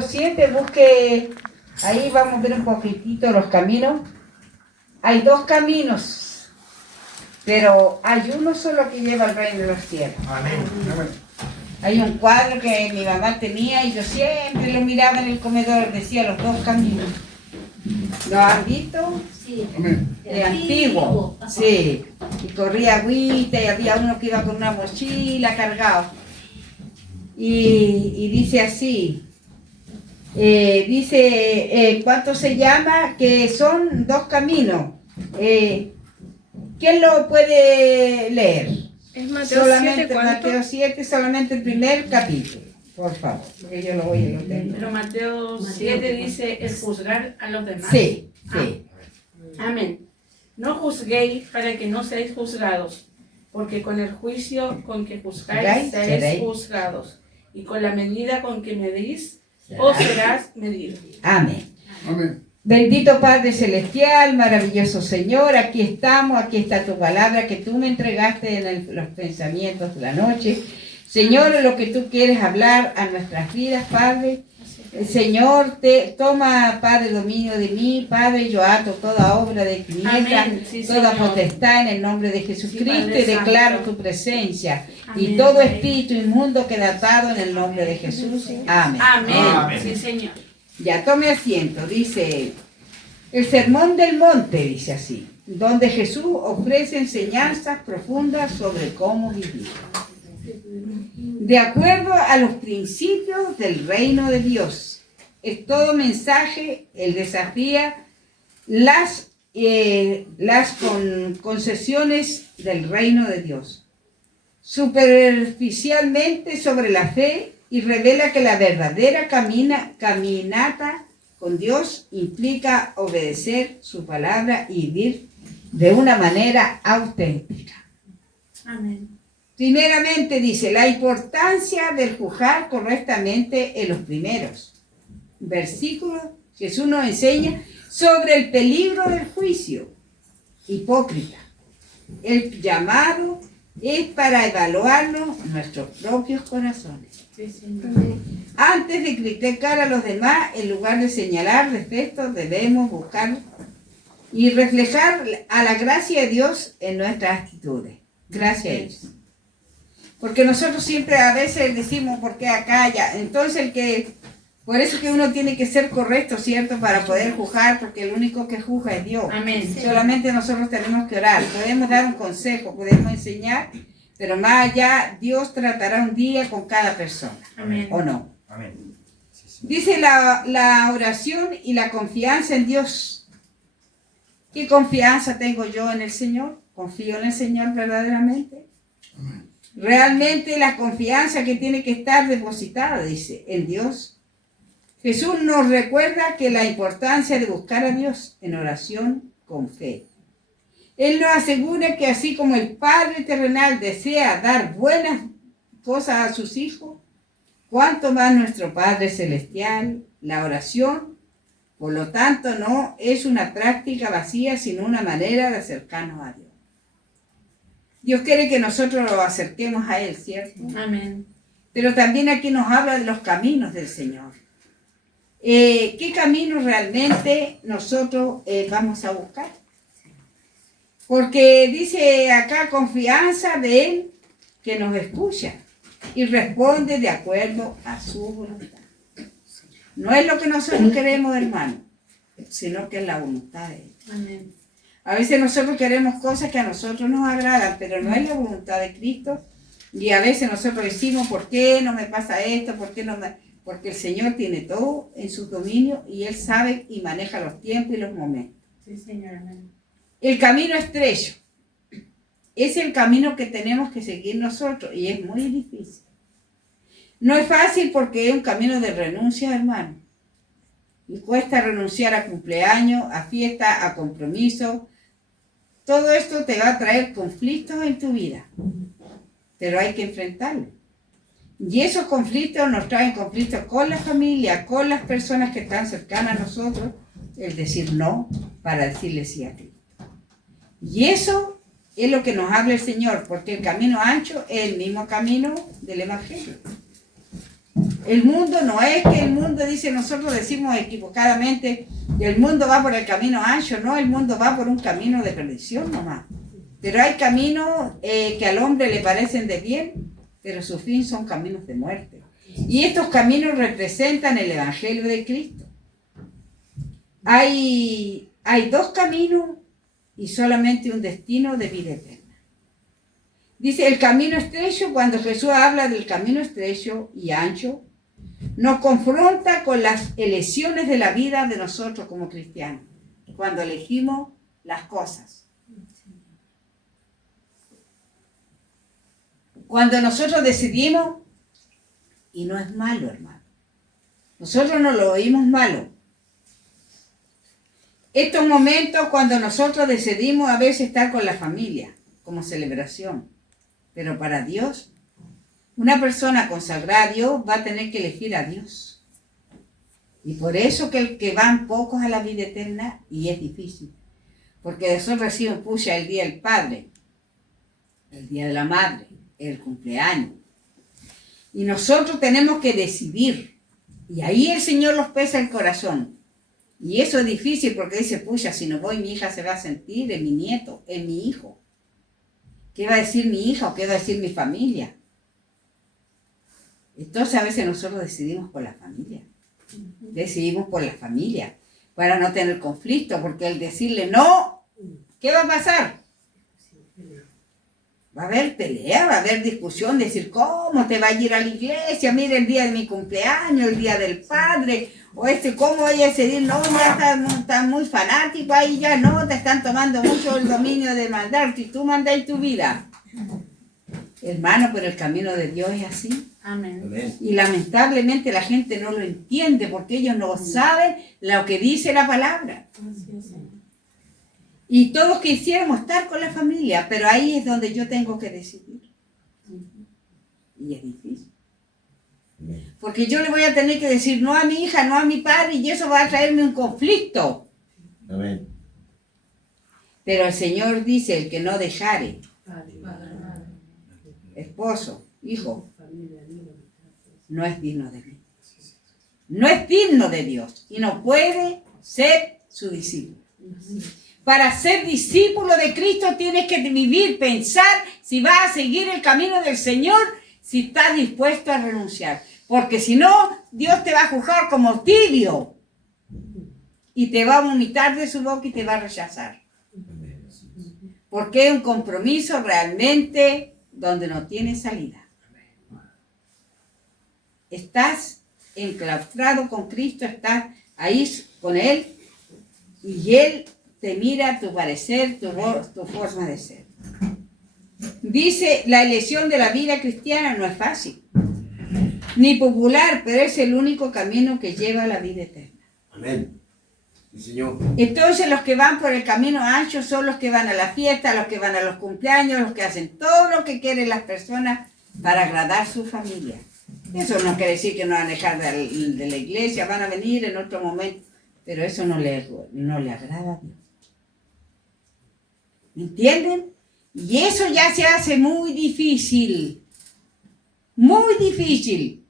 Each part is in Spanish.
7, busque, ahí vamos a ver un poquitito los caminos. Hay dos caminos, pero hay uno solo que lleva al reino de los cielos. Amén. Hay un cuadro que mi mamá tenía y yo siempre lo miraba en el comedor, decía los dos caminos. ¿Lo han visto? Sí. Antiguo. Sí. Y corría agüita y había uno que iba con una mochila cargado. Y dice así. ¿Cuánto se llama? Que son dos caminos. ¿Quién lo puede leer? Es Mateo Solamente 7, ¿cuánto? Mateo 7, solamente el primer capítulo, por favor, porque yo lo voy a leer. Pero Mateo 7 dice el juzgar a los demás. Sí, sí. Amén. No juzguéis para que no seáis juzgados, porque con el juicio con que juzgáis seréis Seréis. juzgados, y con la medida con que medís, os serás medido. Amén. Amén. Bendito Padre Celestial, maravilloso Señor, aquí estamos, aquí está tu palabra que tú me entregaste en los pensamientos de la noche. Señor, lo que tú quieres hablar a nuestras vidas, Padre. Señor, toma, Padre, dominio de mí, Padre, yo ato toda obra de tinieblas, Amén. Sí, toda Señor. potestad en el nombre de Jesucristo Sí, Padre y declaro Santo. tu presencia. Y Amén. todo espíritu inmundo queda atado en el nombre de Jesús. Amén. Amén. Amén. Sí, Señor. Ya, tome asiento, dice el Sermón del Monte, dice así, donde Jesús ofrece enseñanzas profundas sobre cómo vivir. De acuerdo a los principios del reino de Dios, es todo mensaje, él desafía las concesiones del reino de Dios, superficialmente sobre la fe y revela que la verdadera caminata con Dios implica obedecer su palabra y vivir de una manera auténtica. Amén. Primeramente dice la importancia del juzgar correctamente en los primeros versículos. Jesús nos enseña sobre el peligro del juicio hipócrita. El llamado es para evaluarnos nuestros propios corazones. Sí, Señor. Antes de criticar a los demás, en lugar de señalar defectos, debemos buscar y reflejar a la gracia de Dios en nuestras actitudes. Gracias a Dios. Porque nosotros siempre a veces decimos, ¿por qué acá ya? Entonces por eso que uno tiene que ser correcto, ¿cierto? Para poder juzgar, porque el único que juzga es Dios. Amén. Solamente nosotros tenemos que orar. Podemos dar un consejo, podemos enseñar, pero más allá, Dios tratará un día con cada persona. Amén. ¿O no? Amén. Dice la oración y la confianza en Dios. ¿Qué confianza tengo yo en el Señor? ¿Confío en el Señor verdaderamente? Realmente la confianza que tiene que estar depositada, dice, en Dios. Jesús nos recuerda que la importancia de buscar a Dios en oración con fe. Él nos asegura que así como el Padre terrenal desea dar buenas cosas a sus hijos, cuanto más nuestro Padre celestial, la oración, por lo tanto, no es una práctica vacía, sino una manera de acercarnos a Dios. Dios quiere que nosotros lo acerquemos a Él, ¿cierto? Amén. Pero también aquí nos habla de los caminos del Señor. ¿Qué caminos realmente nosotros vamos a buscar? Porque dice acá confianza de Él que nos escucha y responde de acuerdo a su voluntad. No es lo que nosotros queremos, hermano, sino que es la voluntad de Él. Amén. A veces nosotros queremos cosas que a nosotros nos agradan, pero no es la voluntad de Cristo. Y a veces nosotros decimos, ¿por qué no me pasa esto? ¿Por qué no me...? Porque el Señor tiene todo en su dominio y Él sabe y maneja los tiempos y los momentos. Sí, Señor. Amén. El camino estrecho es el camino que tenemos que seguir nosotros y es muy difícil. No es fácil porque es un camino de renuncia, hermano. Y cuesta renunciar a cumpleaños, a fiestas, a compromisos. Todo esto te va a traer conflictos en tu vida, pero hay que enfrentarlos. Y esos conflictos nos traen conflictos con la familia, con las personas que están cercanas a nosotros, el decir no para decirle sí a Cristo. Y eso es lo que nos habla el Señor, porque el camino ancho es el mismo camino del Evangelio. El mundo no es que el mundo dice, nosotros decimos equivocadamente, el mundo va por el camino ancho, no, el mundo va por un camino de perdición nomás. Pero hay caminos que al hombre le parecen de bien, pero su fin son caminos de muerte. Y estos caminos representan el Evangelio de Cristo. Hay dos caminos y solamente un destino de vida eterna. Dice el camino estrecho, cuando Jesús habla del camino estrecho y ancho, nos confronta con las elecciones de la vida de nosotros como cristianos, cuando elegimos las cosas. Cuando nosotros decidimos, y no es malo, hermano, nosotros no lo oímos malo. Estos momentos cuando nosotros decidimos a veces estar con la familia, como celebración, pero para Dios, una persona consagrada a Dios va a tener que elegir a Dios. Y por eso que van pocos a la vida eterna, y es difícil. Porque nosotros recibimos pucha el día del padre, el día de la madre, el cumpleaños. Y nosotros tenemos que decidir. Y ahí el Señor los pesa el corazón. Y eso es difícil porque dice, pucha, si no voy mi hija se va a sentir, es mi nieto, es mi hijo. ¿Qué va a decir mi hija o qué va a decir mi familia? Entonces a veces nosotros decidimos por la familia. Decidimos por la familia para no tener conflicto, porque al decirle no, ¿qué va a pasar? Va a haber pelea, va a haber discusión, decir, ¿cómo te va a ir a la iglesia? Mira, el día de mi cumpleaños, el día del padre, o ¿cómo voy a decidir? No, ya está muy fanático, ahí ya no, te están tomando mucho el dominio de mandar, si tú mandas tu vida. Hermano, pero el camino de Dios es así. Amén. Y lamentablemente la gente no lo entiende porque ellos no saben lo que dice la palabra. Y todos quisiéramos estar con la familia, pero ahí es donde yo tengo que decidir. Y es difícil. Porque yo le voy a tener que decir no a mi hija, no a mi padre, y eso va a traerme un conflicto. Amén. Pero el Señor dice, el que no dejare, esposo, hijo, no es digno de mí. No es digno de Dios y no puede ser su discípulo. Para ser discípulo de Cristo tienes que vivir, pensar si vas a seguir el camino del Señor, si estás dispuesto a renunciar. Porque si no, Dios te va a juzgar como tibio y te va a vomitar de su boca y te va a rechazar. Porque es un compromiso realmente donde no tiene salida. Estás enclaustrado con Cristo, estás ahí con Él y Él te mira tu parecer, tu forma de ser. Dice, la elección de la vida cristiana no es fácil, ni popular, pero es el único camino que lleva a la vida eterna. Amén. Sí, Señor. Entonces los que van por el camino ancho son los que van a la fiesta, los que van a los cumpleaños, los que hacen todo lo que quieren las personas para agradar a su familia. Eso no quiere decir que no van a dejar de la iglesia, van a venir en otro momento, pero eso no le agrada a Dios. ¿Me entienden? Y eso ya se hace muy difícil. Muy difícil.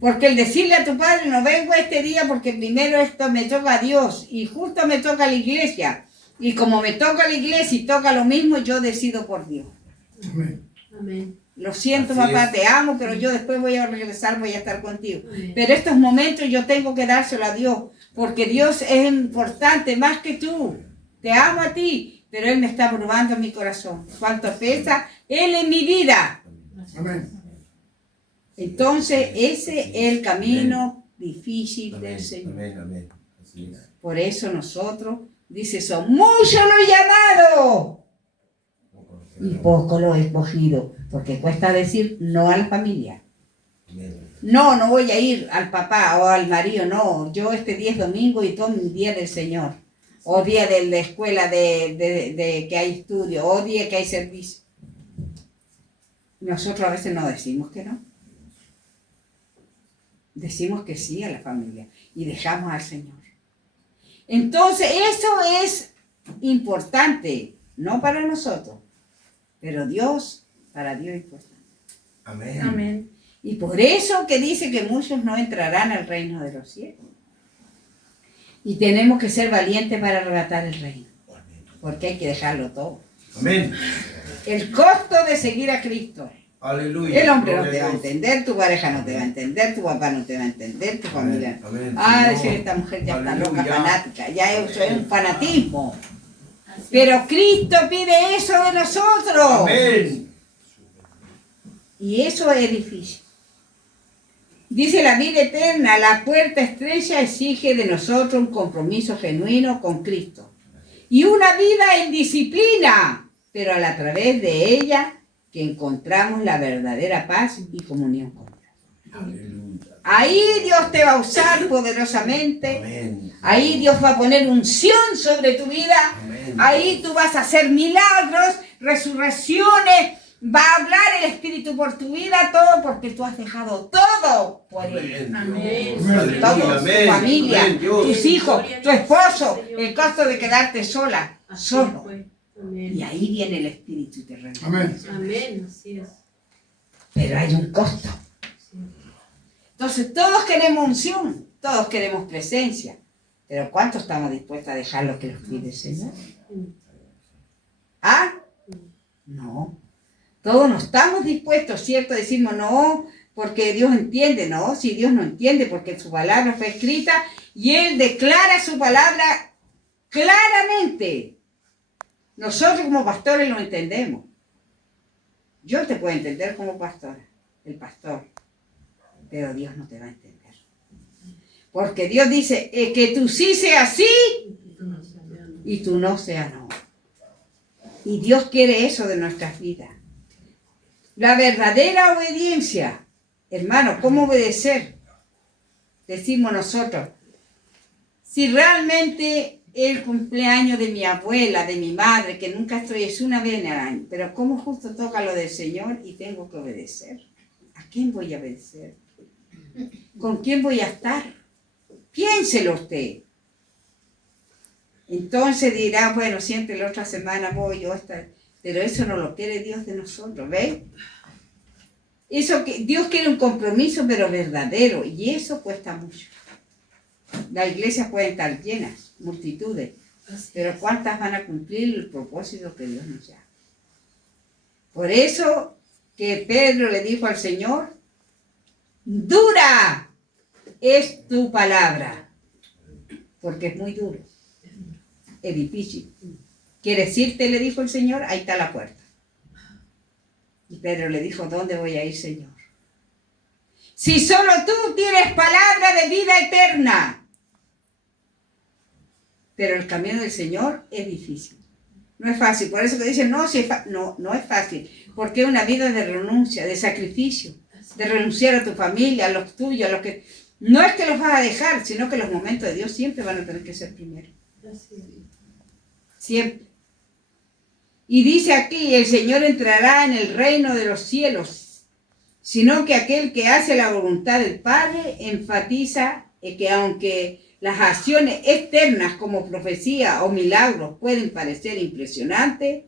Porque el decirle a tu padre, no vengo este día porque primero esto me toca a Dios y justo me toca la iglesia. Y como me toca la iglesia y toca lo mismo, yo decido por Dios. Amén. Amén. Lo siento, Así papá, es. te amo, pero yo después voy a regresar, voy a estar contigo. Amén. Pero estos momentos yo tengo que dárselo a Dios, porque Dios es importante más que tú. Te amo a ti, pero Él me está probando mi corazón. ¿Cuánto pesa Él en mi vida? Amén. Entonces, ese es el camino difícil del Señor. Amén, amén. Así es. Por eso nosotros, dice, son muchos los llamados y pocos los escogidos, porque cuesta decir no a la familia. Amén. No voy a ir al papá o al marido, no. Yo este día es domingo y todo mi día del Señor. O día de la escuela de que hay estudio, o día que hay servicio. Nosotros a veces no decimos que no. Decimos que sí a la familia y dejamos al Señor. Entonces eso es importante, no para nosotros, pero para Dios es importante. Amén. Amén. Y por eso que dice que muchos no entrarán al reino de los cielos. Y tenemos que ser valientes para arrebatar el reino. Porque hay que dejarlo todo. Amén. El costo de seguir a Cristo. Aleluya. El hombre no Gloria te va a Dios. entender, tu pareja no te va a entender, tu papá no te va a entender, tu familia. Amén. Ah, Señor. decir, esta mujer ya está Aleluya. loca, fanática. Ya eso es un fanatismo. Pero Cristo pide eso de nosotros. Amén. Y eso es difícil. Dice la vida eterna, la puerta estrecha exige de nosotros un compromiso genuino con Cristo. Y una vida en disciplina, pero a través de ella que encontramos la verdadera paz y comunión con Dios. Aleluya. Ahí Dios te va a usar poderosamente. Amén. Ahí Dios va a poner unción sobre tu vida. Amén. Ahí tú vas a hacer milagros, resurrecciones. Va a hablar el Espíritu por tu vida, todo porque tú has dejado todo por Él. Amén. Todo, Aleluya. tu Amén. familia, Amén, Dios. tus hijos, tu esposo, el costo de quedarte sola, Así solo. fue. Y Amén. ahí viene el Espíritu y te renueva. Amén. Amén. Así es. Pero hay un costo. Entonces todos queremos unción, todos queremos presencia. Pero ¿cuántos estamos dispuestos a dejar lo que nos pide el Señor? ¿Ah? No. Todos no estamos dispuestos, ¿cierto? Decimos no, porque Dios entiende. No, si Dios no entiende, porque su palabra fue escrita y Él declara su palabra claramente. Nosotros como pastores lo entendemos. Yo te puedo entender como pastora, el pastor, pero Dios no te va a entender. Porque Dios dice que tú sí seas sí y tú no seas no. Y Dios quiere eso de nuestras vidas. La verdadera obediencia, hermano, ¿cómo obedecer? Decimos nosotros, si realmente el cumpleaños de mi abuela, de mi madre, que nunca estoy, es una vez en el año, pero ¿cómo justo toca lo del Señor y tengo que obedecer? ¿A quién voy a obedecer? ¿Con quién voy a estar? Piénselo usted. Entonces dirá, bueno, siempre la otra semana voy yo a estar. Pero eso no lo quiere Dios de nosotros, ¿ves? Eso que Dios quiere un compromiso, pero verdadero, y eso cuesta mucho. Las iglesias pueden estar llenas, multitudes, pero ¿cuántas van a cumplir el propósito que Dios nos llama? Por eso que Pedro le dijo al Señor, dura es tu palabra, porque es muy duro, es difícil. ¿Quieres irte? Le dijo el Señor, ahí está la puerta. Y Pedro le dijo, ¿dónde voy a ir, Señor? Si solo tú tienes palabra de vida eterna. Pero el camino del Señor es difícil. No es fácil. Por eso que dicen, no, no es fácil. Porque es una vida de renuncia, de sacrificio, de renunciar a tu familia, a los tuyos, a los que... No es que los vas a dejar, sino que los momentos de Dios siempre van a tener que ser primero. Siempre. Y dice aquí, el Señor entrará en el reino de los cielos, sino que aquel que hace la voluntad del Padre enfatiza que aunque las acciones externas como profecía o milagros pueden parecer impresionantes,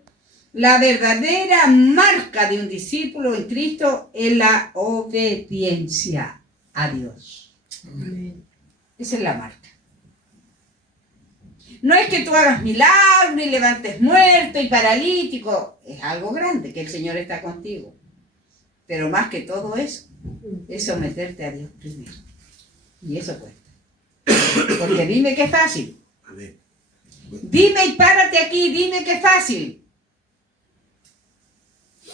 la verdadera marca de un discípulo en Cristo es la obediencia a Dios. Amén. Esa es la marca. No es que tú hagas milagros y levantes muerto y paralítico. Es algo grande que el Señor está contigo. Pero más que todo eso, es someterte a Dios primero. Y eso cuesta. Porque dime que es fácil. Amén. Dime y párate aquí, dime que es fácil.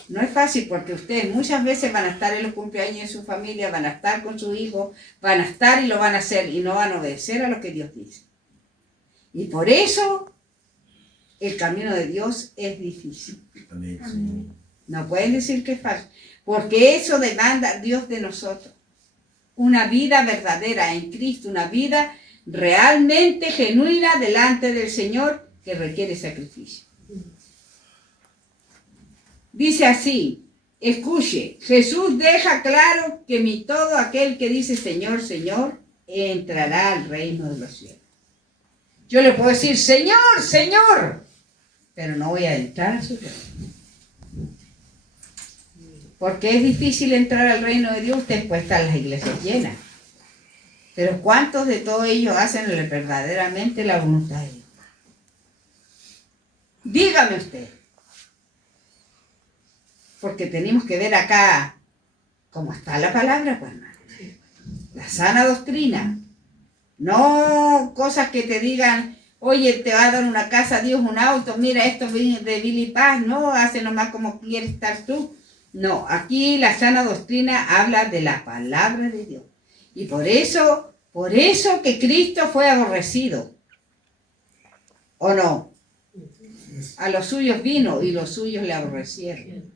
No es fácil porque ustedes muchas veces van a estar en los cumpleaños de su familia, van a estar con sus hijos, van a estar y lo van a hacer y no van a obedecer a lo que Dios dice. Y por eso el camino de Dios es difícil. Amén, Señor. No pueden decir que es fácil, porque eso demanda Dios de nosotros. Una vida verdadera en Cristo, una vida realmente genuina delante del Señor que requiere sacrificio. Dice así, escuche, Jesús deja claro que ni todo aquel que dice Señor, Señor, entrará al reino de los cielos. Yo le puedo decir, Señor, Señor, pero no voy a entrar a su reino. Porque es difícil entrar al reino de Dius después están las iglesias llenas. Pero ¿cuántos de todos ellos hacen verdaderamente la voluntad de Dios? Dígame usted. Porque tenemos que ver acá cómo está la palabra, pues, hermano. La sana doctrina. No cosas que te digan, oye, te va a dar una casa, Dios, un auto, mira, esto viene de Billy Paz, no, hace nomás como quieres estar tú. No, aquí la sana doctrina habla de la palabra de Dios. Y por eso que Cristo fue aborrecido. ¿O no? A los suyos vino y los suyos le aborrecieron.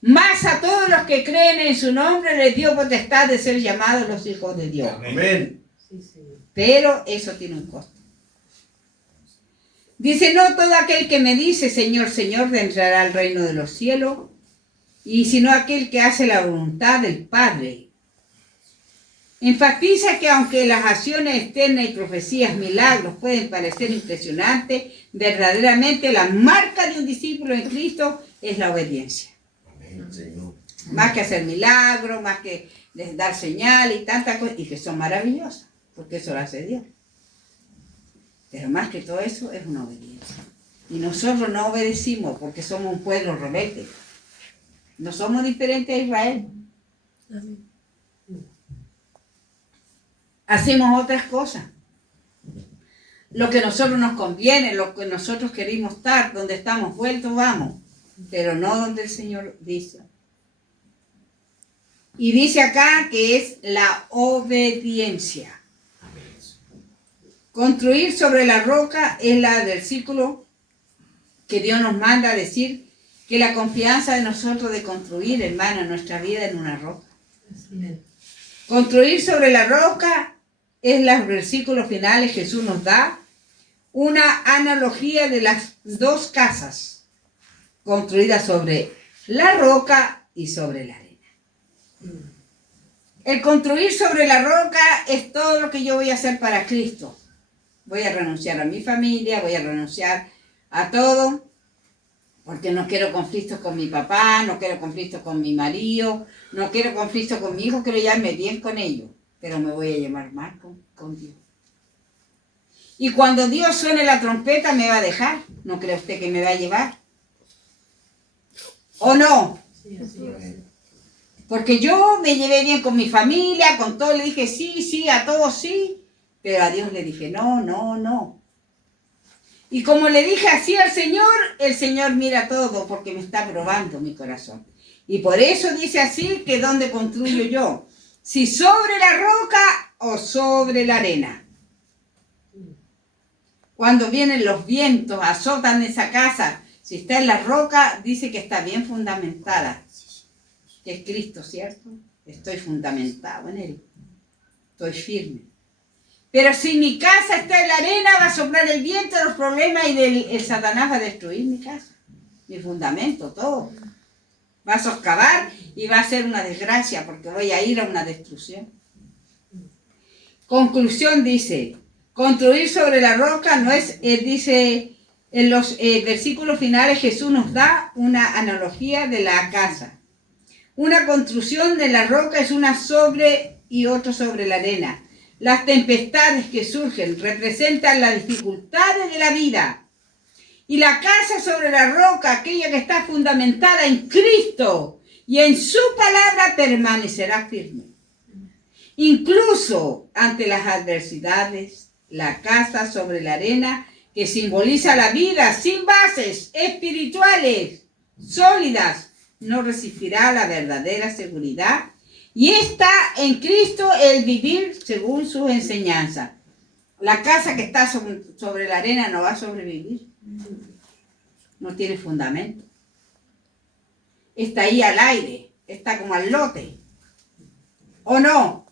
Más a todos los que creen en su nombre les dio potestad de ser llamados los hijos de Dios. Amén. Pero eso tiene un costo. Dice, no todo aquel que me dice, Señor, Señor, entrará al reino de los cielos, y sino aquel que hace la voluntad del Padre. Enfatiza que aunque las acciones externas y profecías, milagros pueden parecer impresionantes, verdaderamente la marca de un discípulo en Cristo es la obediencia. Amén, Señor. Más que hacer milagros, más que dar señales y tantas cosas, y que son maravillosas, porque eso lo hace Dios. Pero más que todo eso es una obediencia. Y nosotros no obedecimos porque somos un pueblo rebelde. No somos diferentes a Israel. Hacemos otras cosas. Lo que a nosotros nos conviene, lo que nosotros queremos estar, donde estamos vueltos, vamos. Pero no donde el Señor dice. Y dice acá que es la obediencia. Construir sobre la roca es el versículo que Dios nos manda a decir que la confianza de nosotros de construir, hermano, nuestra vida en una roca. Construir sobre la roca es los versículos finales que Jesús nos da, una analogía de las dos casas construidas sobre la roca y sobre la arena. El construir sobre la roca es todo lo que yo voy a hacer para Cristo. Voy a renunciar a mi familia, voy a renunciar a todo, porque no quiero conflictos con mi papá, no quiero conflictos con mi marido, no quiero conflictos con mi hijo, quiero llevarme bien con ellos, pero me voy a llevar mal con Dios. Y cuando Dios suene la trompeta me va a dejar, ¿no cree usted que me va a llevar? ¿O no? Sí, así es. Porque yo me llevé bien con mi familia, con todo, le dije sí, sí, a todos sí, pero a Dios le dije no, no, no. Y como le dije así al Señor, el Señor mira todo porque me está probando mi corazón. Y por eso dice así que ¿dónde construyo yo? Si sobre la roca o sobre la arena. Cuando vienen los vientos, azotan esa casa, si está en la roca, dice que está bien fundamentada. Que es Cristo, ¿cierto? Estoy fundamentado en Él. Estoy firme. Pero si mi casa está en la arena, va a soplar el viento, los problemas y el Satanás va a destruir mi casa, mi fundamento, todo. Va a soscavar y va a ser una desgracia porque voy a ir a una destrucción. Conclusión dice, construir sobre la roca no es, dice en los versículos finales Jesús nos da una analogía de la casa. Una construcción de la roca es una sobre y otra sobre la arena. Las tempestades que surgen representan las dificultades de la vida. Y la casa sobre la roca, aquella que está fundamentada en Cristo y en su palabra, permanecerá firme. Incluso ante las adversidades, la casa sobre la arena, que simboliza la vida sin bases espirituales sólidas, no resistirá la verdadera seguridad. Y está en Cristo el vivir según sus enseñanzas. La casa que está sobre la arena no va a sobrevivir. No tiene fundamento. Está ahí al aire. Está como al lote. ¿O no?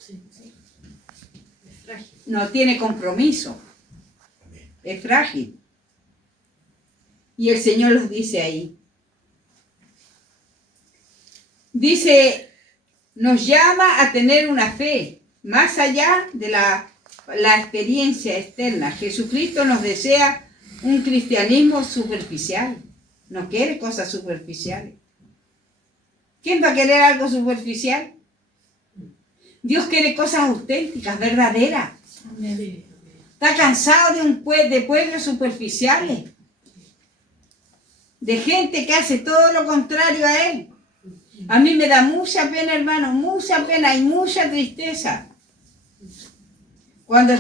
No tiene compromiso. Es frágil. Y el Señor los dice ahí. Dice, nos llama a tener una fe más allá de la experiencia externa. Jesucristo nos desea un cristianismo superficial. No quiere cosas superficiales. ¿Quién va a querer algo superficial? Dios quiere cosas auténticas, verdaderas. Está cansado de pueblos superficiales, de gente que hace todo lo contrario a Él. A mí me da mucha pena, hermano, mucha pena y mucha tristeza. Cuando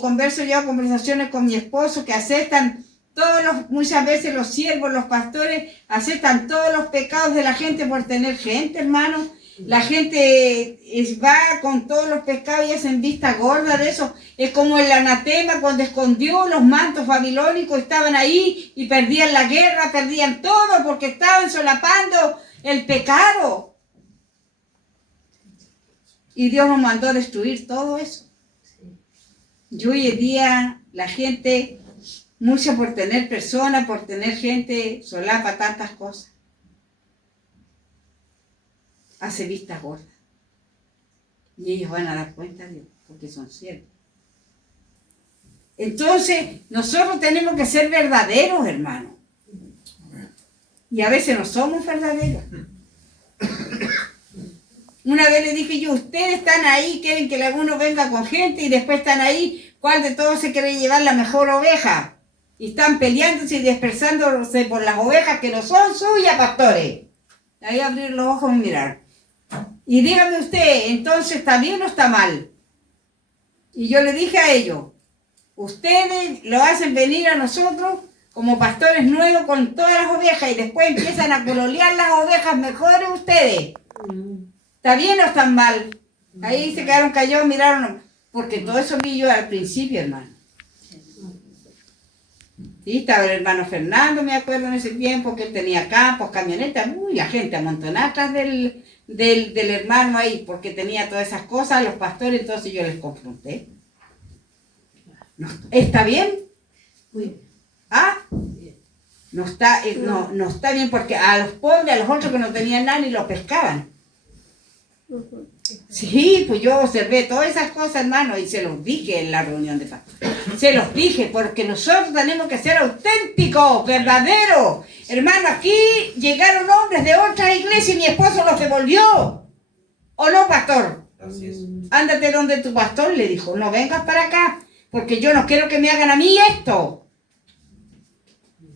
converso yo conversaciones con mi esposo, que aceptan muchas veces los siervos, los pastores, aceptan todos los pecados de la gente por tener gente, hermano. La gente va con todos los pecados y hacen vista gorda de eso. Es como el anatema cuando escondió los mantos babilónicos, estaban ahí y perdían la guerra, perdían todo porque estaban solapando el pecado. Y Dios nos mandó a destruir todo eso. Y hoy en día la gente, mucha por tener personas, por tener gente, solapa tantas cosas. Hace vista gorda. Y ellos van a dar cuenta de Dios, porque son siervos. Entonces, nosotros tenemos que ser verdaderos, hermano. Y a veces no somos verdaderos. Una vez le dije yo, ustedes están ahí, quieren que alguno venga con gente y después están ahí, ¿cuál de todos se quiere llevar la mejor oveja? Y están peleándose y dispersándose por las ovejas que no son suyas, pastores. Ahí abrir los ojos y mirar. Y dígame usted, entonces, ¿está bien o está mal? Y yo le dije a ellos, ustedes lo hacen venir a nosotros como pastores nuevos con todas las ovejas y después empiezan a colorear las ovejas mejores ustedes. ¿Está bien o está mal? Ahí se quedaron callados, miraron, porque todo eso vi yo al principio, hermano. Sí, estaba el hermano Fernando, me acuerdo en ese tiempo, que él tenía campos, camionetas, la gente amontonada atrás del hermano ahí, porque tenía todas esas cosas, los pastores, entonces yo les confronté. No, ¿está bien? ¿Ah? No está bien porque a los pobres, a los otros que no tenían nada, ni lo pescaban. Sí, pues yo observé todas esas cosas, hermano, y se los dije en la reunión de pastores. Se los dije, porque nosotros tenemos que ser auténticos, verdaderos. Hermano, aquí llegaron hombres de otras iglesias y mi esposo los devolvió. ¿O no, pastor? Así es. Ándate donde tu pastor, le dijo, no vengas para acá, porque yo no quiero que me hagan a mí esto.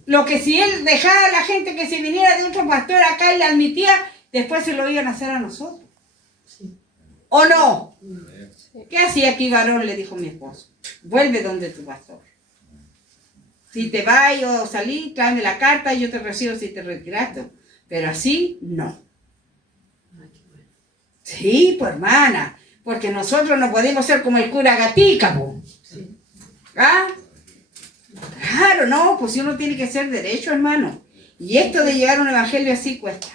Lo que si él dejaba a la gente que se viniera de otro pastor acá y le admitía, después se lo iban a hacer a nosotros. ¿O no? ¿Qué hacía aquí, varón? Le dijo mi esposo. Vuelve donde tu pastor. Si te vas o salís, tráeme la carta y yo te recibo si te retiraste. Pero así, no. Sí, pues hermana, porque nosotros no podemos ser como el cura Gatica, pues. ¿Ah? Claro, no, pues uno tiene que ser derecho, hermano. Y esto de llevar un evangelio así cuesta.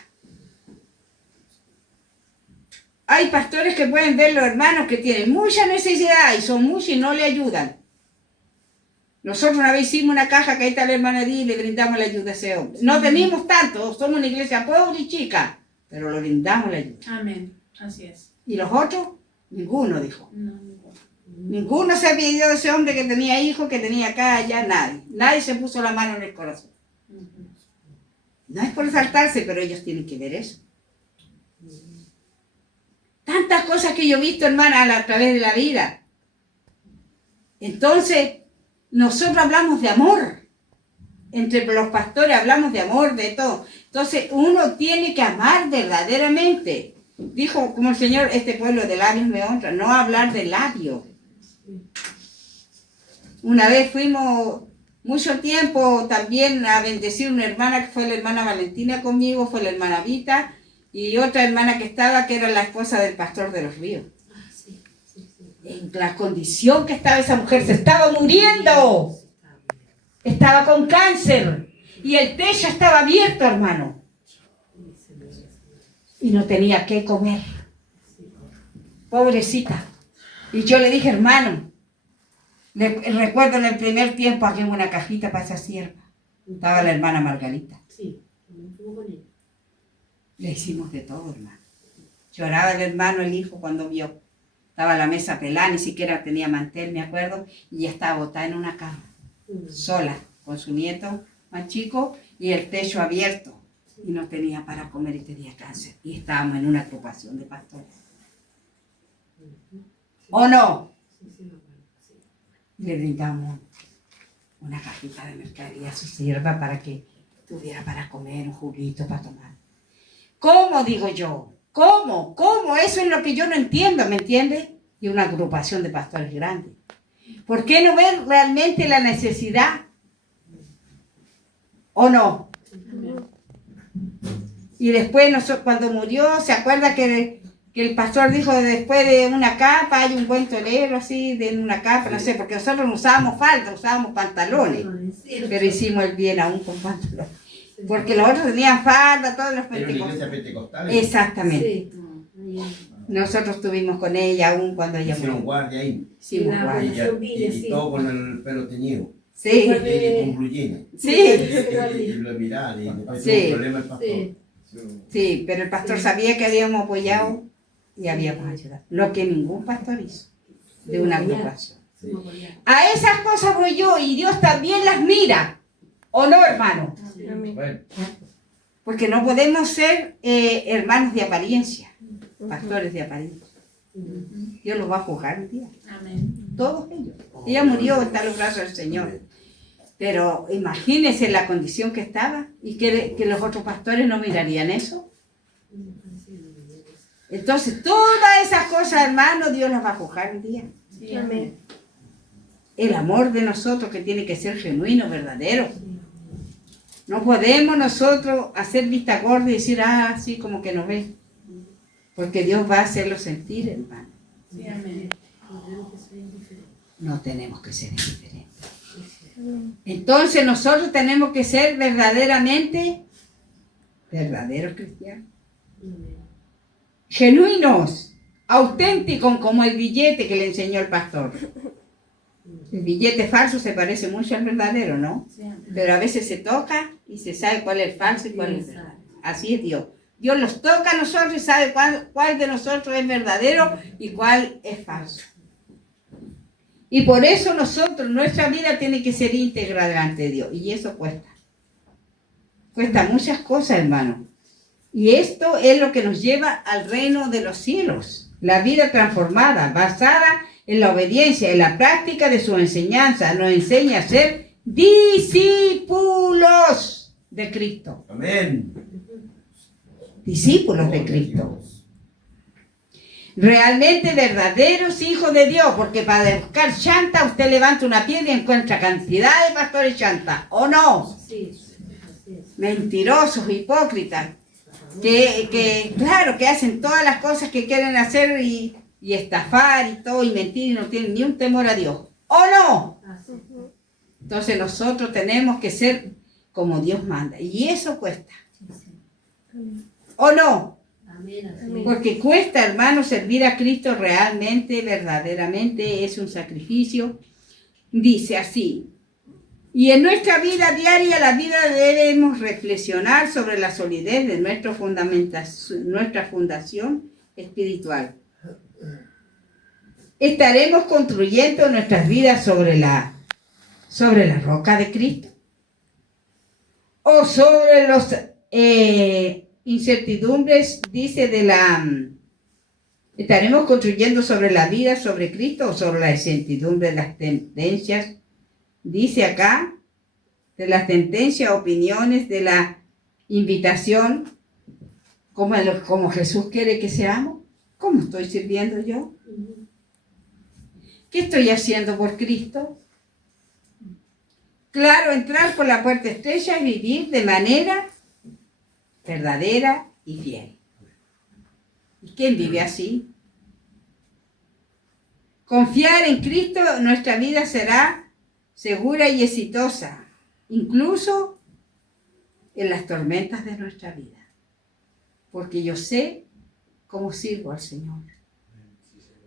Hay pastores que pueden ver los hermanos que tienen mucha necesidad y son muchos y no le ayudan. Nosotros una vez hicimos una caja que ahí está la hermana Di y le brindamos la ayuda a ese hombre. No tenemos tanto, somos una iglesia pobre y chica, pero le brindamos la ayuda. Amén, así es. ¿Y los otros? Ninguno, dijo. No. Ninguno se pidió de ese hombre que tenía hijos, que tenía acá, allá, nadie. Nadie se puso la mano en el corazón. No es por exaltarse, pero ellos tienen que ver eso. Tantas cosas que yo he visto, hermana, a través de la vida. Entonces, nosotros hablamos de amor. Entre los pastores hablamos de amor, de todo. Entonces, uno tiene que amar verdaderamente. Dijo, como el Señor, este pueblo de labios me honra, no hablar de labios. Una vez fuimos mucho tiempo también a bendecir una hermana, que fue la hermana Valentina conmigo, fue la hermana Vita, y otra hermana que estaba, que era la esposa del pastor de los Ríos. En la condición que estaba esa mujer, se estaba muriendo. Estaba con cáncer. Y el techo estaba abierto, hermano. Y no tenía qué comer. Pobrecita. Y yo le dije, hermano, recuerdo en el primer tiempo aquí en una cajita para esa sierva. Estaba la hermana Margarita. Sí, estuvo con ella. Le hicimos de todo, hermano. Lloraba el hermano, el hijo, cuando vio. Estaba la mesa pelada, ni siquiera tenía mantel, me acuerdo, y ya estaba botada en una cama, sola, con su nieto más chico y el techo abierto. y no tenía para comer y tenía cáncer. Y estábamos en una agrupación de pastores. ¿O no? Le brindamos una cajita de mercadería a su sierva para que tuviera para comer, un juguito para tomar. ¿Cómo, digo yo? ¿Cómo? ¿Cómo? Eso es lo que yo no entiendo, ¿me entiende? Y una agrupación de pastores grandes. ¿Por qué no ver realmente la necesidad? ¿O no? Y después, cuando murió, ¿se acuerda que el pastor dijo después de una capa hay un buen tolero así, de una capa, no sé, porque nosotros no usábamos falda, usábamos pantalones, pero hicimos el bien aún con pantalones. Porque los otros tenían falda, todos los pentecostales. Exactamente. Nosotros estuvimos con ella aún cuando ella murió. Hicieron guardia ahí. Hicimos guardia. Y todo con el pelo teñido. Sí. Con blue jeans. Sí. Y lo miraban y después tuvo un problema el pastor. Sí, pero el pastor sabía que habíamos apoyado y habíamos ayudado. Lo que ningún pastor hizo de una agrupación. A esas cosas voy yo y Dios también las mira. ¿O no, hermano? Bueno. Porque no podemos ser hermanos de apariencia, pastores de apariencia. Dios los va a juzgar un día. Todos ellos. Ella murió, está en los brazos del Señor. Pero imagínense la condición que estaba y que los otros pastores no mirarían eso. Entonces, todas esas cosas, hermano, Dios las va a juzgar un día. Amén. El amor de nosotros que tiene que ser genuino, verdadero. No podemos nosotros hacer vista gorda y decir, sí, como que no ve. Porque Dios va a hacerlo sentir, hermano. Sí, amén. No tenemos que ser indiferentes. Entonces nosotros tenemos que ser verdaderamente verdaderos cristianos. Genuinos, auténticos, como el billete que le enseñó el pastor. El billete falso se parece mucho al verdadero, ¿no? Pero a veces se toca y se sabe cuál es el falso y cuál es el verdadero. Así es Dios. Dios los toca a nosotros y sabe cuál de nosotros es verdadero y cuál es falso. Y por eso nuestra vida tiene que ser íntegra delante de Dios. Y eso cuesta. Cuesta muchas cosas, hermano. Y esto es lo que nos lleva al reino de los cielos. La vida transformada, basada en la obediencia, en la práctica de su enseñanza, nos enseña a ser discípulos de Cristo. Amén. Discípulos de Cristo. Realmente verdaderos hijos de Dios, porque para buscar chanta usted levanta una piedra y encuentra cantidad de pastores chanta, ¿o no? Mentirosos, hipócritas, que claro, que hacen todas las cosas que quieren hacer y estafar y todo y mentir y no tienen ni un temor a Dios, ¿o no? Entonces nosotros tenemos que ser como Dios manda y eso cuesta, ¿o no? Porque cuesta, hermano, servir a Cristo realmente, verdaderamente, es un sacrificio. Dice así, y en nuestra vida diaria, la vida debemos reflexionar sobre la solidez de nuestra fundación espiritual. ¿Estaremos construyendo nuestras vidas sobre la roca de Cristo? ¿O sobre los incertidumbres, dice, estaremos construyendo sobre la vida, sobre Cristo, o sobre la incertidumbre de las tendencias, dice acá, de las tendencias, opiniones, de la invitación, como Jesús quiere que seamos? ¿Cómo estoy sirviendo yo? ¿Qué estoy haciendo por Cristo? Claro, entrar por la puerta estrecha y vivir de manera verdadera y fiel. ¿Y quién vive así? Confiar en Cristo, nuestra vida será segura y exitosa, incluso en las tormentas de nuestra vida. Porque yo sé cómo sirvo al Señor.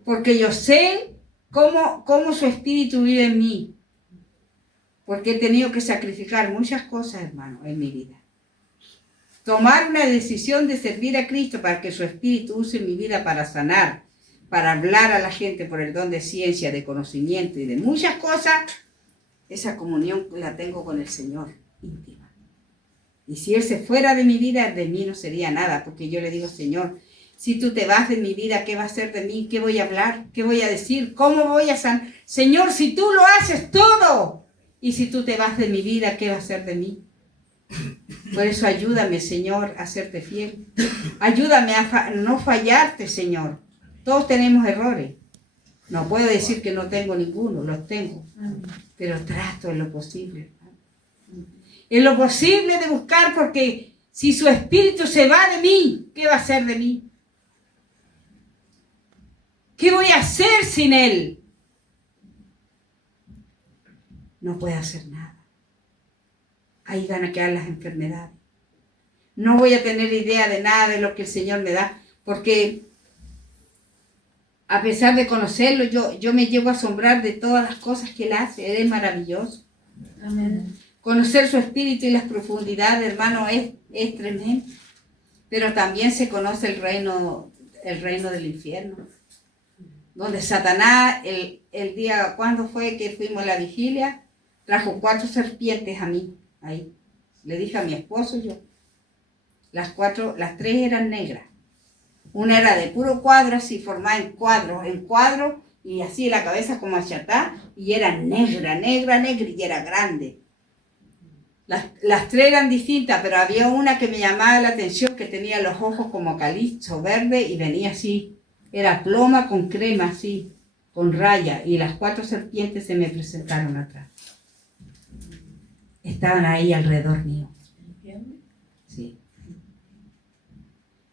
Porque yo sé cómo su Espíritu vive en mí. Porque he tenido que sacrificar muchas cosas, hermano, en mi vida. Tomar una decisión de servir a Cristo para que su Espíritu use mi vida para sanar, para hablar a la gente por el don de ciencia, de conocimiento y de muchas cosas, esa comunión la tengo con el Señor íntima. Y si Él se fuera de mi vida, de mí no sería nada, porque yo le digo, Señor, si tú te vas de mi vida, ¿qué va a ser de mí? ¿Qué voy a hablar? ¿Qué voy a decir? ¿Cómo voy a sanar? Señor, si tú lo haces todo, y si tú te vas de mi vida, ¿qué va a ser de mí? Por eso ayúdame, Señor, a serte fiel. Ayúdame a no fallarte, Señor. Todos tenemos errores. No puedo decir que no tengo ninguno, los tengo. Pero trato en lo posible. En lo posible de buscar, porque si su espíritu se va de mí, ¿qué va a hacer de mí? ¿Qué voy a hacer sin Él? No puedo hacer nada. Ahí van a quedar las enfermedades. No voy a tener idea de nada de lo que el Señor me da, porque a pesar de conocerlo, yo me llevo a asombrar de todas las cosas que Él hace. Él es maravilloso. Amén. Conocer su espíritu y las profundidades, hermano, es tremendo. Pero también se conoce el reino del infierno. Donde Satanás, el día, ¿cuándo fue que fuimos a la vigilia? Trajo 4 serpientes a mí, ahí. Le dije a mi esposo yo. Las 3 eran negras. Una era de puro cuadro, así formada en cuadro, y así la cabeza como achatada, y era negra, y era grande. Las 3 eran distintas, pero había una que me llamaba la atención, que tenía los ojos como calizo verde, y venía así. Era ploma con crema, así, con raya, y las 4 serpientes se me presentaron atrás. Estaban ahí alrededor mío. Sí.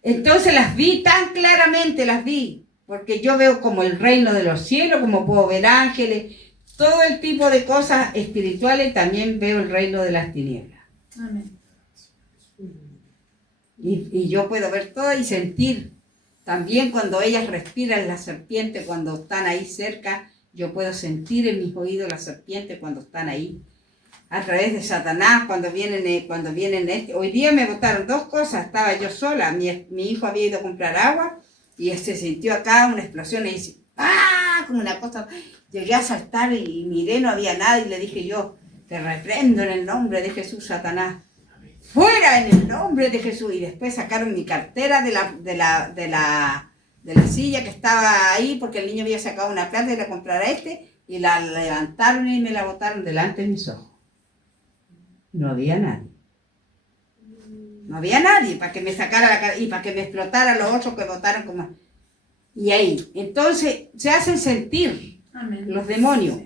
Entonces las vi tan claramente, porque yo veo como el reino de los cielos, como puedo ver ángeles, todo el tipo de cosas espirituales, también veo el reino de las tinieblas. Amén. Y yo puedo ver todo y sentir. También cuando ellas respiran la serpiente, cuando están ahí cerca, yo puedo sentir en mis oídos la serpiente cuando están ahí. A través de Satanás, cuando vienen. Hoy día me botaron 2 cosas, estaba yo sola, mi hijo había ido a comprar agua y se sintió acá una explosión y dice, ¡ah! Como una cosa, llegué a saltar y miré, no había nada y le dije yo, te reprendo en el nombre de Jesús, Satanás, fuera en el nombre de Jesús. Y después sacaron mi cartera de la silla que estaba ahí, porque el niño había sacado una plata y la comprar a y la levantaron y me la botaron delante de mis ojos. No había nadie. No había nadie para que me sacara la cara y para que me explotara los otros que votaron como... Y ahí, entonces se hacen sentir. Amén. Los demonios,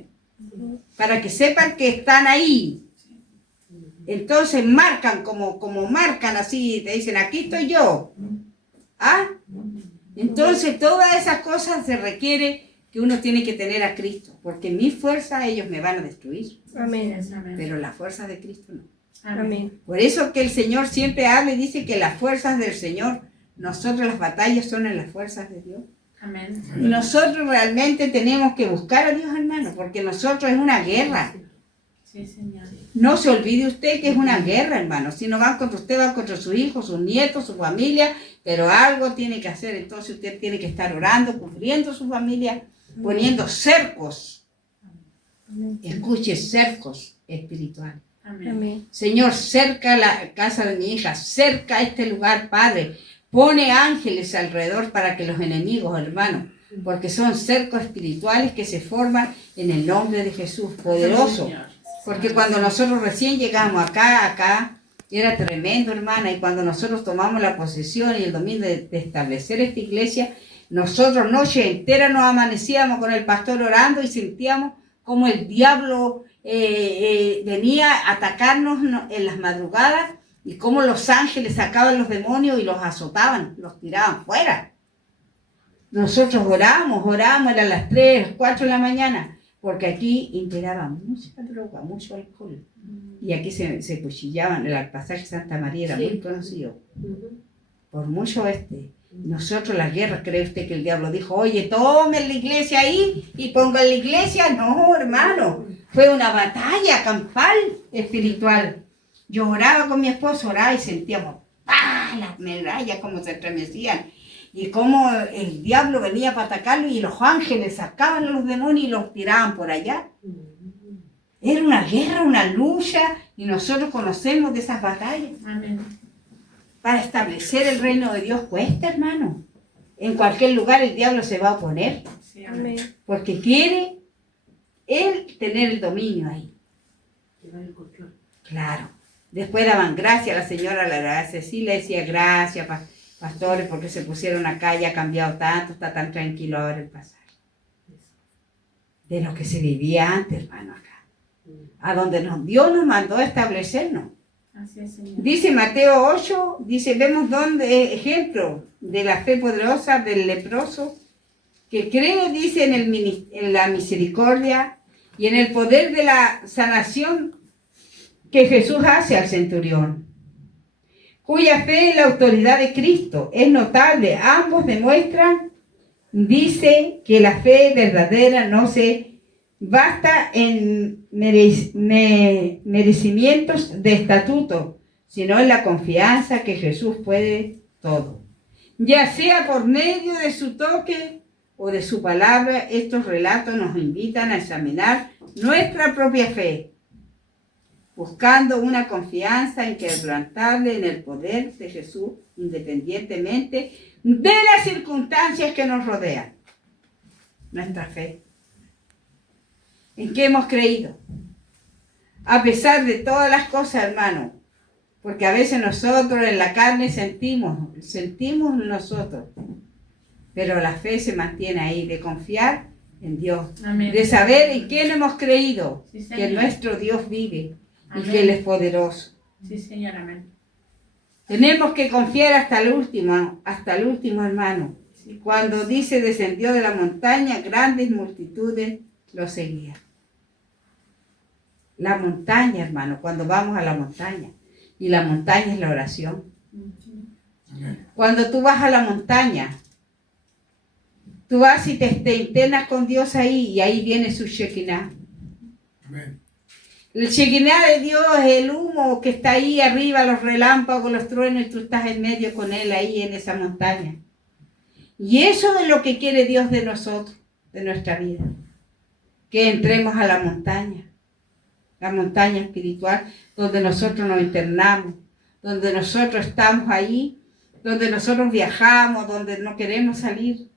para que sepan que están ahí. Entonces marcan como marcan así, te dicen, aquí estoy yo. ¿Ah? Entonces todas esas cosas se requiere que uno tiene que tener a Cristo, porque mi fuerza ellos me van a destruir. Amén. Pero las fuerzas de Cristo no. Amén. Por eso que el Señor siempre habla y dice que las fuerzas del Señor, nosotros las batallas son en las fuerzas de Dios. Amén. Y nosotros realmente tenemos que buscar a Dios, hermano, porque nosotros es una guerra. Sí, Señor. No se olvide usted que es una guerra, hermano. Si no van contra usted, van contra sus hijos, sus nietos, su familia, pero algo tiene que hacer. Entonces usted tiene que estar orando, cubriendo su familia, poniendo cercos. Escuche, cercos espirituales. Amén. Señor, cerca la casa de mi hija, cerca este lugar, Padre. Pone ángeles alrededor para que los enemigos, hermano, porque son cercos espirituales que se forman en el nombre de Jesús, poderoso. Porque cuando nosotros recién llegamos acá, era tremendo, hermana, y cuando nosotros tomamos la posesión y el dominio de establecer esta iglesia, nosotros noche entera nos amanecíamos con el pastor orando y sentíamos como el diablo venía a atacarnos en las madrugadas y cómo los ángeles sacaban los demonios y los azotaban, los tiraban fuera. Nosotros orábamos, eran las 3, 4 de la mañana, porque aquí imperaba mucha droga, mucho alcohol. Y aquí se cuchillaban, el pasaje Santa María era muy conocido. Por mucho nosotros la guerra, ¿cree usted que el diablo dijo, oye, tomen la iglesia ahí y pongan la iglesia? No, hermano, fue una batalla campal espiritual. Yo oraba con mi esposo, oraba y sentíamos las medallas como se estremecían. Y cómo el diablo venía para atacarlo y los ángeles sacaban a los demonios y los tiraban por allá. Era una guerra, una lucha Y nosotros conocemos de esas batallas. Amén. Para establecer el reino de Dios cuesta, hermano. En cualquier lugar el diablo se va a oponer. Sí, amén. Porque quiere él tener el dominio ahí. Llevar el control. Claro. Después daban gracias a la señora, la Cecilia decía gracias, pastores, porque se pusieron acá y ha cambiado tanto, está tan tranquilo ahora el pasaje. De lo que se vivía antes, hermano, acá. A donde Dios nos mandó a establecernos. Así es, Señor. Dice Mateo 8, dice, vemos ejemplo de la fe poderosa del leproso, que cree, dice, en la misericordia y en el poder de la sanación que Jesús hace al centurión, cuya fe en la autoridad de Cristo es notable. Ambos demuestran, dice, que la fe verdadera no se basta en merecimientos de estatuto, sino en la confianza que Jesús puede todo. Ya sea por medio de su toque o de su palabra, estos relatos nos invitan a examinar nuestra propia fe, buscando una confianza inquebrantable en el poder de Jesús, independientemente de las circunstancias que nos rodean. Nuestra fe. ¿En qué hemos creído? A pesar de todas las cosas, hermano, porque a veces nosotros en la carne sentimos nosotros, pero la fe se mantiene ahí, de confiar en Dios, Amén. de saber en quién hemos creído, Sí, que Señor. nuestro Dios vive. Amén. Y que Él es poderoso. Sí, Señor, amén. Tenemos que confiar hasta el último, hermano. Sí. Cuando dice descendió de la montaña, grandes multitudes lo seguían. La montaña, hermano, cuando vamos a la montaña. Y la montaña es la oración. Cuando tú vas a la montaña, tú vas y te internas con Dios ahí, y ahí viene su Shekinah. Amén. El Shekinah de Dios es el humo que está ahí arriba, los relámpagos, los truenos, y tú estás en medio con Él ahí en esa montaña. Y eso es lo que quiere Dios de nosotros, de nuestra vida. Que entremos a la montaña espiritual, donde nosotros nos internamos, donde nosotros estamos ahí, donde nosotros viajamos, donde no queremos salir.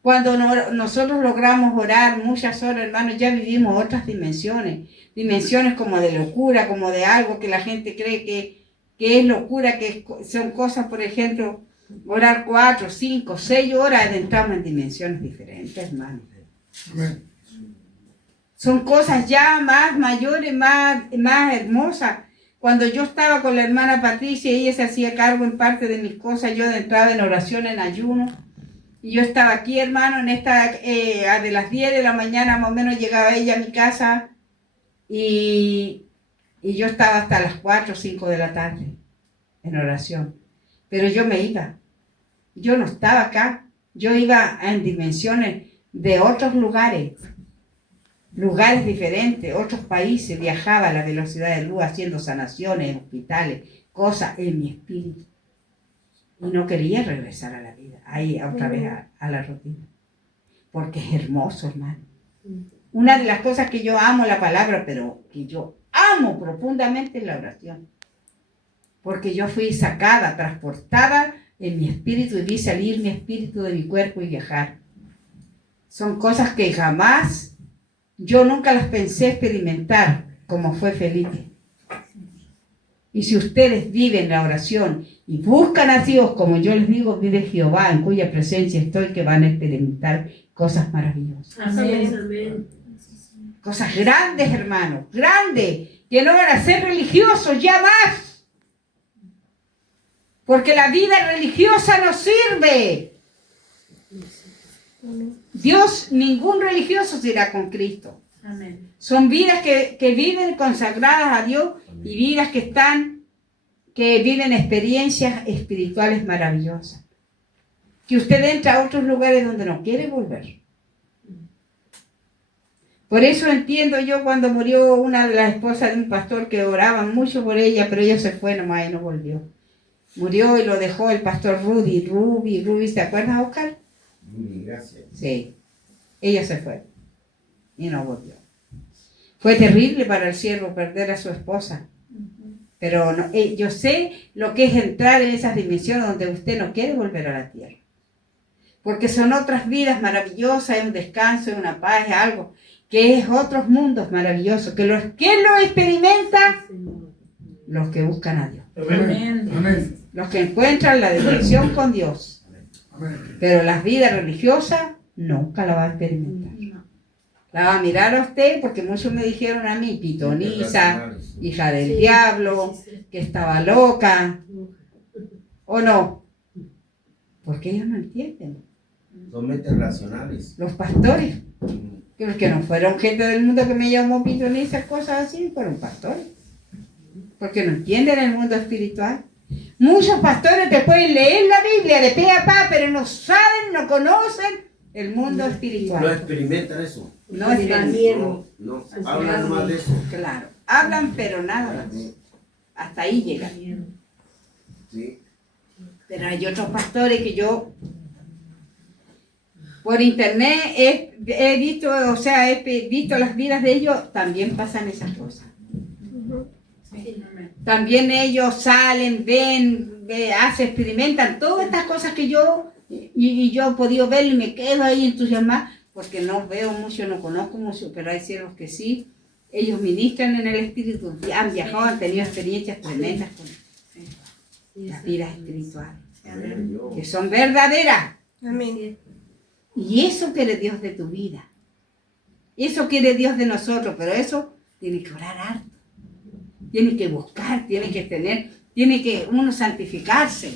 Cuando nosotros logramos orar muchas horas, hermanos, ya vivimos otras dimensiones como de locura, como de algo que la gente cree que es locura, que son cosas, por ejemplo, orar 4, 5, 6 horas, entramos en dimensiones diferentes, hermanos. Amén. Son cosas ya más mayores, más hermosas. Cuando yo estaba con la hermana Patricia, ella se hacía cargo en parte de mis cosas, yo entraba en oración, en ayuno. Y yo estaba aquí, hermano, en esta, de las 10 de la mañana más o menos llegaba ella a mi casa y yo estaba hasta las 4 o 5 de la tarde en oración. Pero yo me iba. Yo no estaba acá. Yo iba en dimensiones de otros lugares diferentes, otros países. Viajaba a la velocidad de luz haciendo sanaciones en hospitales, cosas en mi espíritu. Y no quería regresar a la vida, ahí otra vez a la rutina. Porque es hermoso, hermano. Una de las cosas que yo amo la palabra, pero que yo amo profundamente es la oración. Porque yo fui sacada, transportada en mi espíritu y vi salir mi espíritu de mi cuerpo y viajar. Son cosas que jamás, yo nunca las pensé experimentar como fue Felipe. Y si ustedes viven la oración y buscan a Dios, como yo les digo, vive Jehová, en cuya presencia estoy, que van a experimentar cosas maravillosas. Amén. Amén. Cosas grandes, hermanos, grandes, que no van a ser religiosos ya más. Porque la vida religiosa no sirve. Dios, ningún religioso será con Cristo. Amén. Son vidas que viven consagradas a Dios y vidas que viven experiencias espirituales maravillosas. Que usted entra a otros lugares donde no quiere volver. Por eso entiendo yo cuando murió una de las esposas de un pastor que oraban mucho por ella, pero ella se fue nomás y no volvió. Murió y lo dejó el pastor Ruby, ¿te acuerdas, Oscar? Gracias. Sí, ella se fue y no volvió. Fue terrible para el siervo perder a su esposa. Pero no, yo sé lo que es entrar en esas dimensiones donde usted no quiere volver a la tierra. Porque son otras vidas maravillosas, es un descanso, es una paz, es algo que es otros mundos maravillosos. ¿Quién lo experimenta? Los que buscan a Dios. Amén. Amén. Los que encuentran la dirección con Dios. Amén. Pero las vidas religiosas nunca la va a experimentar. La va a mirar a usted porque muchos me dijeron a mí, pitonisa, hija del diablo, que estaba loca. ¿O no? Porque ellos no entienden. Son mentes racionales. Los pastores, que no fueron gente del mundo que me llamó pitonisa, cosas así, fueron pastores. Porque no entienden el mundo espiritual. Muchos pastores te pueden leer la Biblia de pe a pa, pero no saben, no conocen el mundo espiritual. No experimentan eso. No experimentan. No, hablan más de eso. Claro, hablan pero nada más. Hasta ahí llegan. Sí. Pero hay otros pastores que yo por internet he visto, o sea, he visto las vidas de ellos, también pasan esas cosas. También ellos salen, ven, experimentan todas estas cosas que yo, y yo he podido ver y me quedo ahí entusiasmada, porque no veo mucho, no conozco mucho, pero hay siervos que sí, ellos ministran en el espíritu, han viajado, han tenido experiencias tremendas con las vidas espirituales, que son verdaderas. Amén. Y eso quiere Dios de tu vida. Eso quiere Dios de nosotros, pero eso tiene que orar harto. Tiene que buscar, tiene que uno santificarse.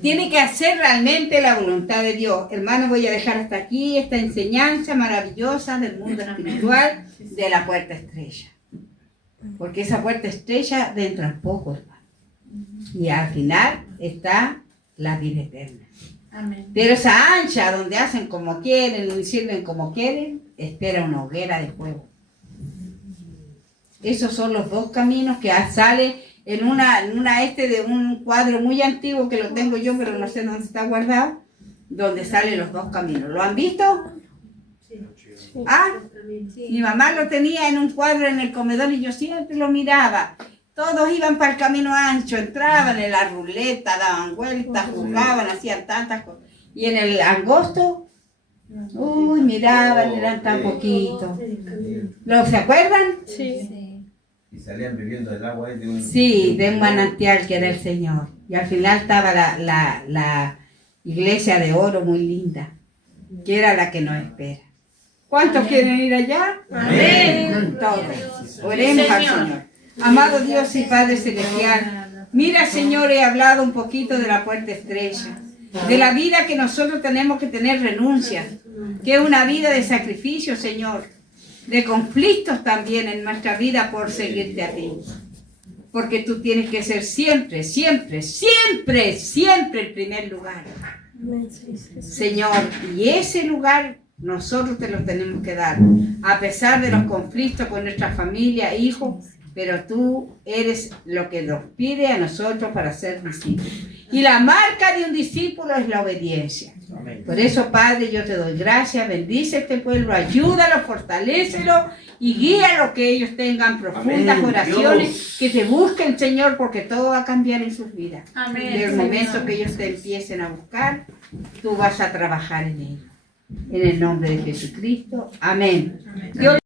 Tiene que hacer realmente la voluntad de Dios. Hermano, voy a dejar hasta aquí esta enseñanza maravillosa del mundo espiritual de la puerta estrecha. Porque esa puerta estrecha entra poco, hermano. Y al final está la vida eterna. Amén. Pero esa ancha donde hacen como quieren y sirven como quieren, espera una hoguera de fuego. Esos son los dos caminos que sale en una de un cuadro muy antiguo que lo tengo yo, pero no sé dónde está guardado, donde salen los dos caminos. ¿Lo han visto? Ah, mi mamá lo tenía en un cuadro en el comedor y yo siempre lo miraba. Todos iban para el camino ancho, entraban en la ruleta, daban vueltas, jugaban, hacían tantas cosas. Y en el angosto, uy, miraban, eran tan poquitos. ¿Se acuerdan? Sí. Y salían bebiendo el agua de un... Sí, de un manantial que era el Señor. Y al final estaba la iglesia de oro muy linda, que era la que nos espera. ¿Cuántos quieren ir allá? Amén. Todos. Oremos al Señor. Amado Dios y Padre Celestial, mira, Señor, he hablado un poquito de la puerta estrecha, de la vida que nosotros tenemos que tener renuncia, que es una vida de sacrificio, Señor, de conflictos también en nuestra vida por seguirte a ti. Porque tú tienes que ser siempre, siempre, siempre, siempre el primer lugar. Señor, y ese lugar nosotros te lo tenemos que dar, a pesar de los conflictos con nuestra familia, hijos, pero tú eres lo que nos pide a nosotros para ser discípulos. Y la marca de un discípulo es la obediencia. Amén. Por eso, Padre, yo te doy gracias, bendice este pueblo, ayúdalo, fortalécelo y guíalo, que ellos tengan profundas Amén, oraciones, Dios. que te busquen, Señor, porque todo va a cambiar en sus vidas. Amén. En el momento que ellos te empiecen a buscar, tú vas a trabajar en ellos. En el nombre de Jesucristo. Amén. Dios